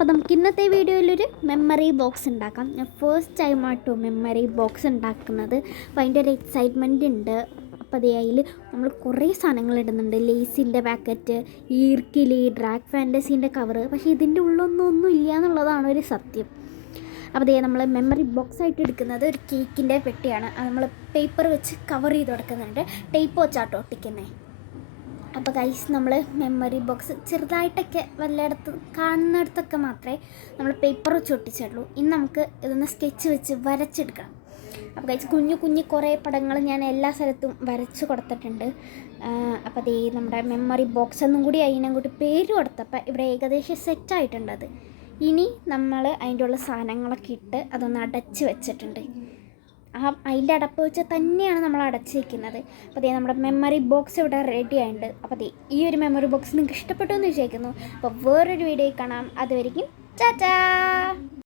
അപ്പോൾ നമുക്ക് ഇന്നത്തെ വീഡിയോയിലൊരു മെമ്മറി ബോക്സ് ഉണ്ടാക്കാം. ഞാൻ ഫസ്റ്റ് ടൈമായിട്ടോ മെമ്മറി ബോക്സ് ഉണ്ടാക്കുന്നത്. അപ്പോൾ അതിൻ്റെ ഒരു എക്സൈറ്റ്മെൻ്റ് ഉണ്ട്. അപ്പോൾ അതിൽ നമ്മൾ കുറേ സാധനങ്ങൾ ഇടുന്നുണ്ട്. ലേസിൻ്റെ പാക്കറ്റ്, ഈർക്കിലി, ഡ്രാഗ് ഫാൻറ്റസീൻ്റെ കവറ്. പക്ഷേ ഇതിൻ്റെ ഉള്ളൊന്നും ഇല്ല എന്നുള്ളതാണ് ഒരു സത്യം. അപ്പോൾ അതേ നമ്മൾ മെമ്മറി ബോക്സ് ആയിട്ട് എടുക്കുന്നത് ഒരു കേക്കിൻ്റെ പെട്ടിയാണ്. അത് നമ്മൾ പേപ്പർ വെച്ച് കവർ ചെയ്ത് കൊടുക്കുന്നുണ്ട്. ടേപ്പ് വെച്ചാട്ടോ ഒട്ടിക്കുന്നത്. അപ്പോൾ ഗൈസ് നമ്മൾ മെമ്മറി ബോക്സ് ചെറുതായിട്ടൊക്കെ വല്ലയിടത്ത് കാണുന്നിടത്തൊക്കെ മാത്രമേ നമ്മൾ പേപ്പർ വെച്ച് ഒട്ടിച്ചുള്ളൂ. ഇനി നമുക്ക് ഇതൊന്ന് സ്കെച്ച് വെച്ച് വരച്ചെടുക്കണം. അപ്പോൾ ഗൈസ് കുഞ്ഞു കുറേ പടങ്ങൾ ഞാൻ എല്ലാ സ്ഥലത്തും വരച്ച് കൊടുത്തിട്ടുണ്ട്. അപ്പോൾ അതേ നമ്മുടെ മെമ്മറി ബോക്സ് ഒന്നും കൂടി അതിനങ്ങോട്ട് പേര് കൊടുത്തപ്പോൾ ഇവിടെ ഏകദേശം സെറ്റായിട്ടുണ്ട്. അത് ഇനി നമ്മൾ അതിൻ്റെ ഉള്ള സാധനങ്ങളൊക്കെ ഇട്ട് അതൊന്ന് അടച്ച് വെച്ചിട്ടുണ്ട്. അതിൻ്റെ അടപ്പ് വെച്ച് തന്നെയാണ് നമ്മൾ അടച്ച് വയ്ക്കുന്നത്. അപ്പോൾ അതേ നമ്മുടെ മെമ്മറി ബോക്സ് ഇവിടെ റെഡി ആയിട്ടുണ്ട്. അപ്പോൾ അതേ ഈ ഒരു മെമ്മറി ബോക്സ് നിങ്ങൾക്ക് ഇഷ്ടപ്പെട്ടു എന്ന് വിചാരിക്കുന്നു. അപ്പോൾ വേറൊരു വീഡിയോ കാണാം. അതുവരെയും ടാറ്റാ.